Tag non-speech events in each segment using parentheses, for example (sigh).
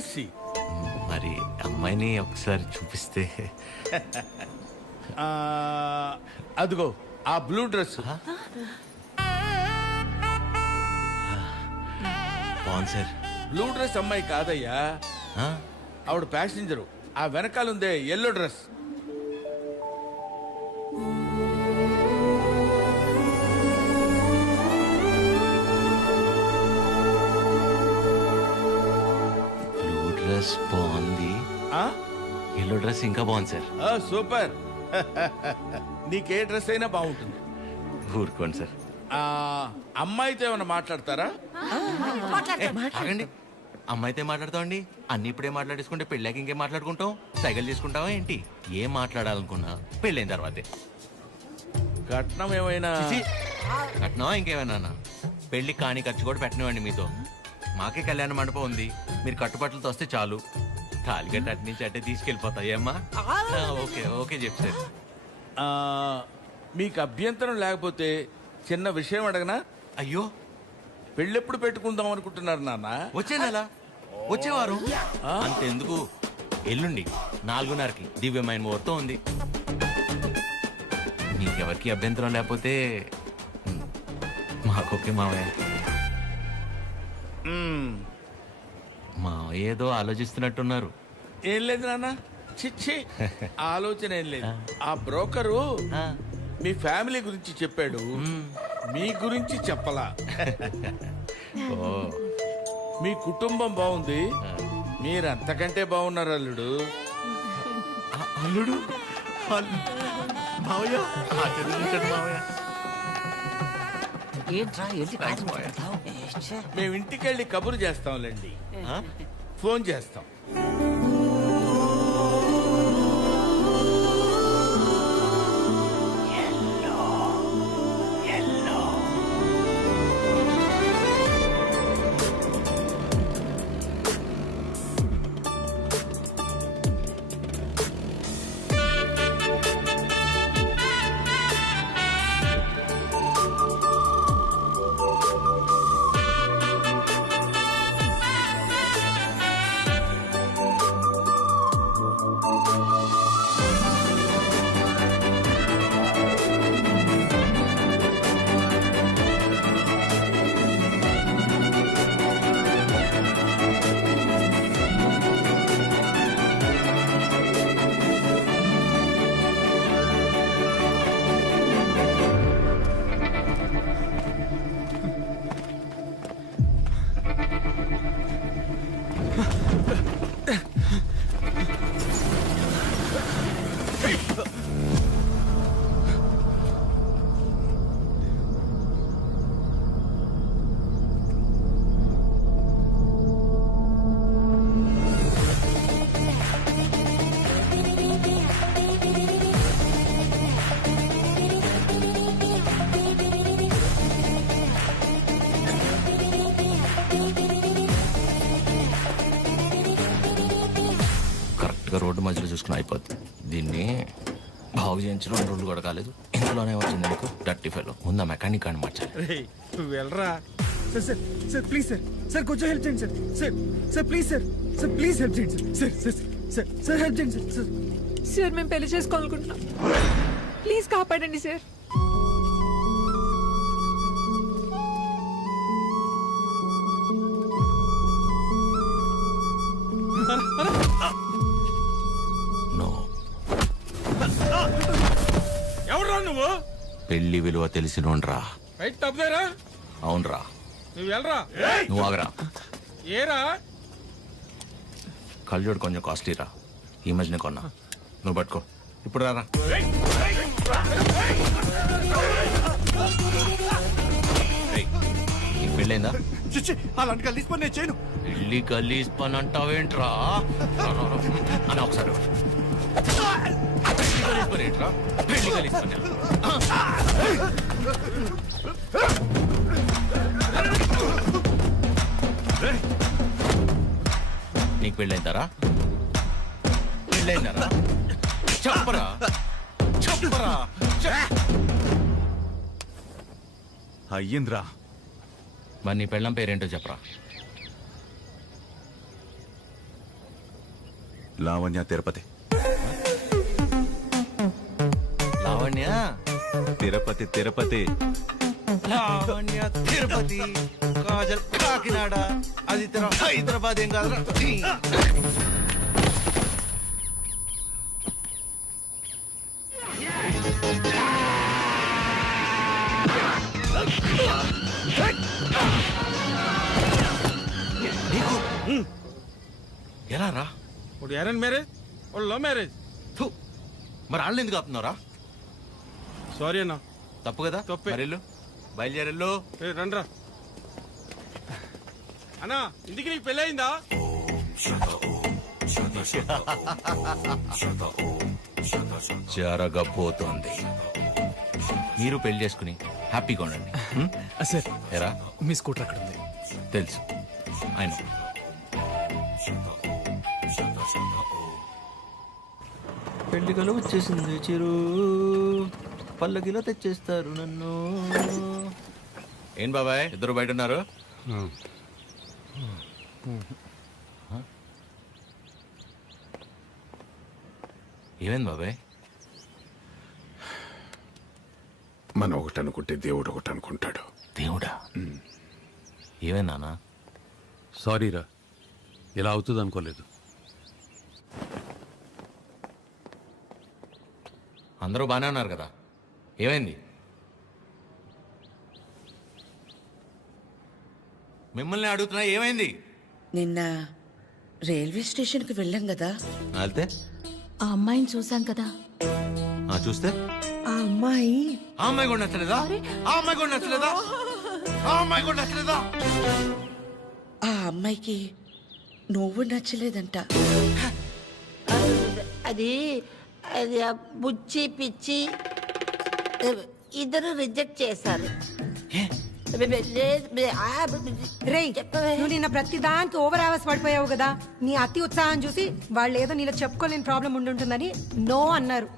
MSc మరి అమ్మాయిని ఒకసారి చూపిస్తే. అదిగో ఆ బ్లూ డ్రెస్. బాగుంది సార్. బ్లూ డ్రెస్ అమ్మాయి కాదయ్యా? ఆవిడ ప్యాసింజరు. ఆ వెనకాల ఉందే ఎల్లో డ్రెస్. డ్రెస్ బాగుంది. ఆ? ఎల్లో డ్రెస్ ఇంకా బాగుంది సార్. ఆ, సూపర్. (laughs) నీకే డ్రెస్ అయినా బాగుంటుంది. ఊరుకోండి సార్. ఆ, అమ్మాయితో ఏమైనా మాట్లాడతారా? అమ్మాయితే మాట్లాడతామండి అన్ని ఇప్పుడే మాట్లాడేసుకుంటే పెళ్ళాక ఇంకేం మాట్లాడుకుంటాం సైకిల్ చేసుకుంటావా ఏంటి? ఏం మాట్లాడాలనుకున్నా పెళ్ళైన తర్వాతే. కట్నం ఏమైనా? కట్నమా ఇంకేమైనా పెళ్ళి కాని ఖర్చు కూడా పెట్టనివ్వండి మీతో. మాకే కళ్యాణ మండపం ఉంది. మీరు కట్టుబట్టలతో వస్తే చాలు. తాలిగట్ట అటు నుంచి అట్టే తీసుకెళ్ళిపోతాయి అమ్మా ఓకే ఓకే చెప్తారు ఆ, మీకు అభ్యంతరం లేకపోతే చిన్న విషయం అడగనా? అయ్యో. పెళ్ళెప్పుడు పెట్టుకుందాం అనుకుంటున్నారు నాన్న? వచ్చే నెల వచ్చేవారు అంతెందుకు? ఎల్లుండి నాలుగున్నరకి దివ్యమైన ముహూర్తం ఉంది. మీకెవరికి అభ్యంతరం లేకపోతే మాకొకే మావయ్య. ఏదో ఆలోచిస్తున్నట్టున్నారు. ఏం లేదు నాన్న. చిచ్చి. ఆ ఆలోచన ఏం లేదు. ఆ. బ్రోకరు ఆ, మీ ఫ్యామిలీ గురించి చెప్పాడు. మీ గురించి చెప్పలా. ఓ. మీ కుటుంబం బాగుంది. మీరు అంతకంటే బాగున్నారు అల్లుడు. అల్లుడు? అల్- మావయ్య? ఏంట్రా. మేము ఇంటికి వెళ్ళి కబురు చేస్తాంలేండి. ఆ? ఫోన్ చేస్తాం. మధ్యలో చూసుకుని అయిపోద్ది. దీన్ని బాగు చేయించడం రెండు రోజులు కూడా కాలేదు. ఇందులోనే వచ్చింది నీకు థర్టీ ఫైవ్ ముందు మెకానిక్ అని మార్చాలి నువ్వు వెళ్ళరా? Sir sir sir please sir. Sir కొంచెం హెల్ప్ చేయండి sir. Sir sir please sir. Sir please help చేయండి sir. Sir sir sir sir help చేయండి సార్. సార్. సార్ మేము పెళ్ళి చేసుకోవాలనుకుంటున్నాం. ప్లీజ్ కాపాడండి సార్. పెళ్ళి విలువ తెలిసినోడ్రా రైట్ తప్పదేరా? అవునరా. నువ్వు వెళ్ళరా? నువ్వు ఆగరా. ఏరా? కళ్ళజోడు కొంచెం కాస్ట్లీరా. ఈ మధ్యన కొన్నా. నువ్వు పట్టుకో. ఇప్పుడు రారా. ఏయ్, నీకు పెళ్ళైందా? చిచ్చి అలాంటి కలిసి పని నేను చేయను. పెళ్ళి గలీజ్ పని అంటావేంట్రా? రా, రా, రా. అన్న ఒకసారి. పెళ్ళి గలీజ్ పని ఏంట్రా? నీకు పెళ్ళైందారా? పెళ్ళైందారా? చెప్పరా? చెప్పరా? చెప్. అయ్యింద్రా. మరి నీ పెళ్ళం పేరేంటో చెప్పరా? లావణ్య తిరుపతి. లావణ్య? తిరుపతి తిరుపతి. లావణ్య తిరుపతి. కాజల్ కాకినాడ. అది హైదరాబాద్ ఏం కాదు ఎలా రా ఇప్పుడు అరేంజ్ మ్యారేజ్ ఇప్పుడు లవ్ మ్యారేజ్. మరి వాళ్ళు ఎందుకు ఆపుతున్నారా సారీ అన్న. తప్పు కదా? తప్పే. మరెళ్ళు బయలుదేరెళ్ళు ఏ రండ్రా. అన్నా ఇంటికి నీకు పెళ్ళి అయిందా జరగబోతోంది. మీరు పెళ్ళి చేసుకుని హ్యాపీగా ఉండండి. హ్మ్? సార్ ఎరా? మీ స్కూటర్ అక్కడ ఉంది. తెలుసు. ఆయన పెళ్ళి కల వచ్చేసింది చిరు. పల్లకిలో తెచ్చేస్తారు నన్ను. ఏం బాబాయ్ ఇద్దరు బయట ఉన్నారు ఏమైంది బాబాయ్? మనం ఒకటి అనుకుంటే దేవుడు ఒకటి అనుకుంటాడు దేవుడా ఏమైంది నాన్న? సారీరా ఇలా అవుతుంది అనుకోలేదు. అందరూ బాగానే ఉన్నారు కదా? ఏమైంది? మిమ్మల్ని అడుగుతున్నా ఏమైంది? నిన్న రైల్వే స్టేషన్కి వెళ్ళాం కదా. వెళ్తే? ఆ అమ్మాయిని చూసాం కదా. ఆ చూస్తే? ఆ అమ్మాయి. ఆ అమ్మాయి కూడా నచ్చలేదా? ఆ అమ్మాయి కూడా నచ్చలేదా? ఆ అమ్మాయి కూడా నచ్చలేదా? ఆ అమ్మాయికి నువ్వు నచ్చలేదంట. అది అది ఆ బుచ్చి పిచ్చి ఇద్దరు రిజెక్ట్ చేశారు. రేయ్. నువ్వు నిన్న ప్రతి దానికి ఓవర్ అవర్స్ పడిపోయావు కదా. నీ అతి ఉత్సాహం చూసి వాళ్ళు ఏదో నీలో చెప్పుకోలేని ప్రాబ్లం ఉండుంటుందని నో అన్నారు.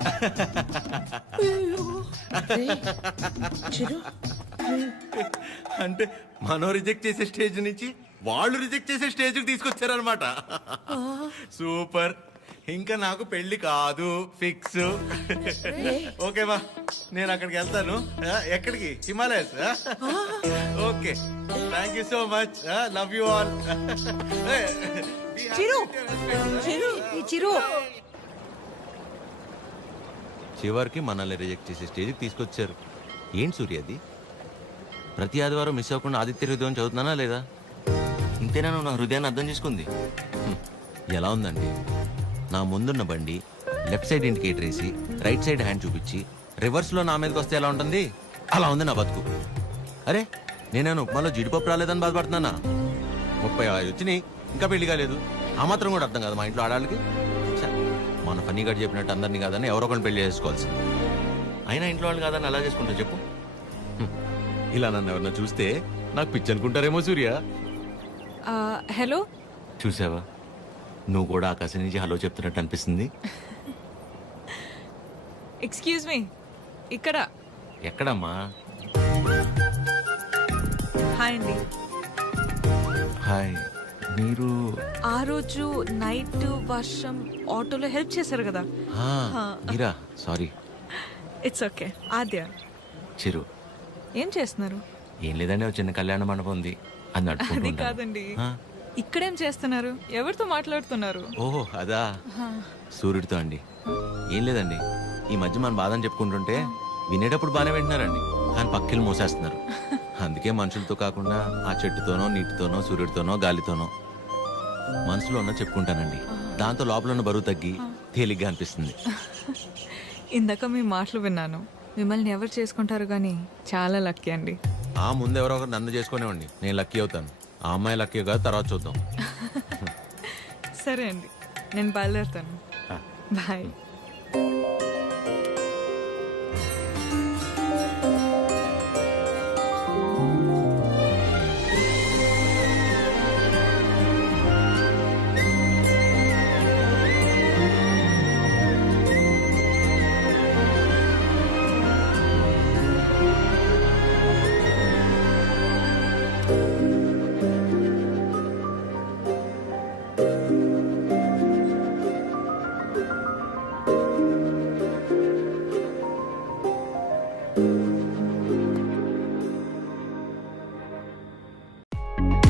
(laughs) అంటే మనం రిజెక్ట్ చేసే స్టేజ్ నుంచి వాళ్ళు రిజెక్ట్ చేసే స్టేజ్కి తీసుకొచ్చారనమాట సూపర్. ఇంకా నాకు పెళ్ళి కాదు. ఫిక్స్ ఓకే బా నేను అక్కడికి వెళ్తాను. ఆ, ఎక్కడికి? Himalayas okay thank you so much love you all Chiru. Chiru. ఈ చిరు. చివరికి మనల్ని రిజెక్ట్ చేసే స్టేజ్కి తీసుకొచ్చారు. ఏంటి సూర్య అది? ప్రతి ఆదివారం మిస్ అవ్వకుండా ఆదిత్య హృదయం చదువుతున్నానా లేదా? ఇంతేనా నువ్వు నా హృదయాన్ని అర్థం చేసుకుంది? హ్మ్. ఎలా ఉందండి? నా ముందున్న బండి లెఫ్ట్ సైడ్ ఇండికేటర్ వేసి రైట్ సైడ్ హ్యాండ్ చూపించి రివర్స్లో నా మీదకి వస్తే ఎలా ఉంటుంది? అలా ఉంది నా బతుకు. అరే నేనేను ఉప్మాలో జీడిపప్పు రాలేదని బాధపడుతున్నానా? ముప్పై ఆరు వచ్చినాయి ఇంకా పెళ్ళి కాలేదు. ఆ మాత్రం కూడా అర్థం కాదు మా ఇంట్లో ఆడాళ్ళకి. మన ఫనీ గడి చెప్పినట్టు అందరినీ కాదని ఎవరో ఒకరిని పెళ్ళి చేసుకోవాల్సి అయినా ఇంట్లో వాళ్ళు కాదని అలా చేసుకుంటా చెప్పు. ఇలా నన్ను ఎవరన్నా చూస్తే నాకు పిచ్చి అనుకుంటారేమో సూర్య. హలో? చూసావా? నువ్వు కూడా ఆకాశం నుంచి హలో చెప్తున్నట్టు అనిపిస్తుంది. ఎక్స్క్యూజ్ మీ ఇక్కడ. ఎక్కడమ్మా? హాయ్ అండి. హాయ్ మీరు? ఆ రోజు నైట్ వర్షం ఆటోలో హెల్ప్ చేశారు కదా. ఆ, మీరా? Sorry it's okay Aadya. Chiru. ఏం చేస్తున్నారు? ఏం లేదండి ఒక చిన్న కళ్యాణ మండపం ఉంది. అది నడుపుకుంటూ అది ఉంటాను. కాదండి. ఆ, ఇక్కడేం చేస్తున్నారు? ఎవరితో మాట్లాడుతున్నారు? ఓహో అదా. సూర్యుడితో అండి. ఏం లేదండి. ఈ మధ్య మన బాధని చెప్పుకుంటుంటే వినేటప్పుడు బాగానే వింటున్నారండి. కానీ పక్కిలు మోసేస్తున్నారు. అందుకే మనుషులతో కాకుండా ఆ చెట్టుతోనో నీటితోనో సూర్యుడితోనో గాలితోనో మనసులో ఉన్న చెప్పుకుంటానండి. దాంతో లోపల ఉన్న బరువు తగ్గి తేలిగ్గా అనిపిస్తుంది. (laughs) ఇందాక మీ మాటలు విన్నాను. మిమ్మల్ని ఎవరు చేసుకుంటారు కానీ చాలా లక్కీ అండి. ఆ ముందు ఎవరో ఒకరు నన్ను చేసుకునేవ్వండి నేను లక్కీ అవుతాను. ఆ అమ్మాయి లక్కీ కాదు తర్వాత చూద్దాం. (laughs) సరే అండి నేను బయలుదేరుతాను. బాయ్. ఆ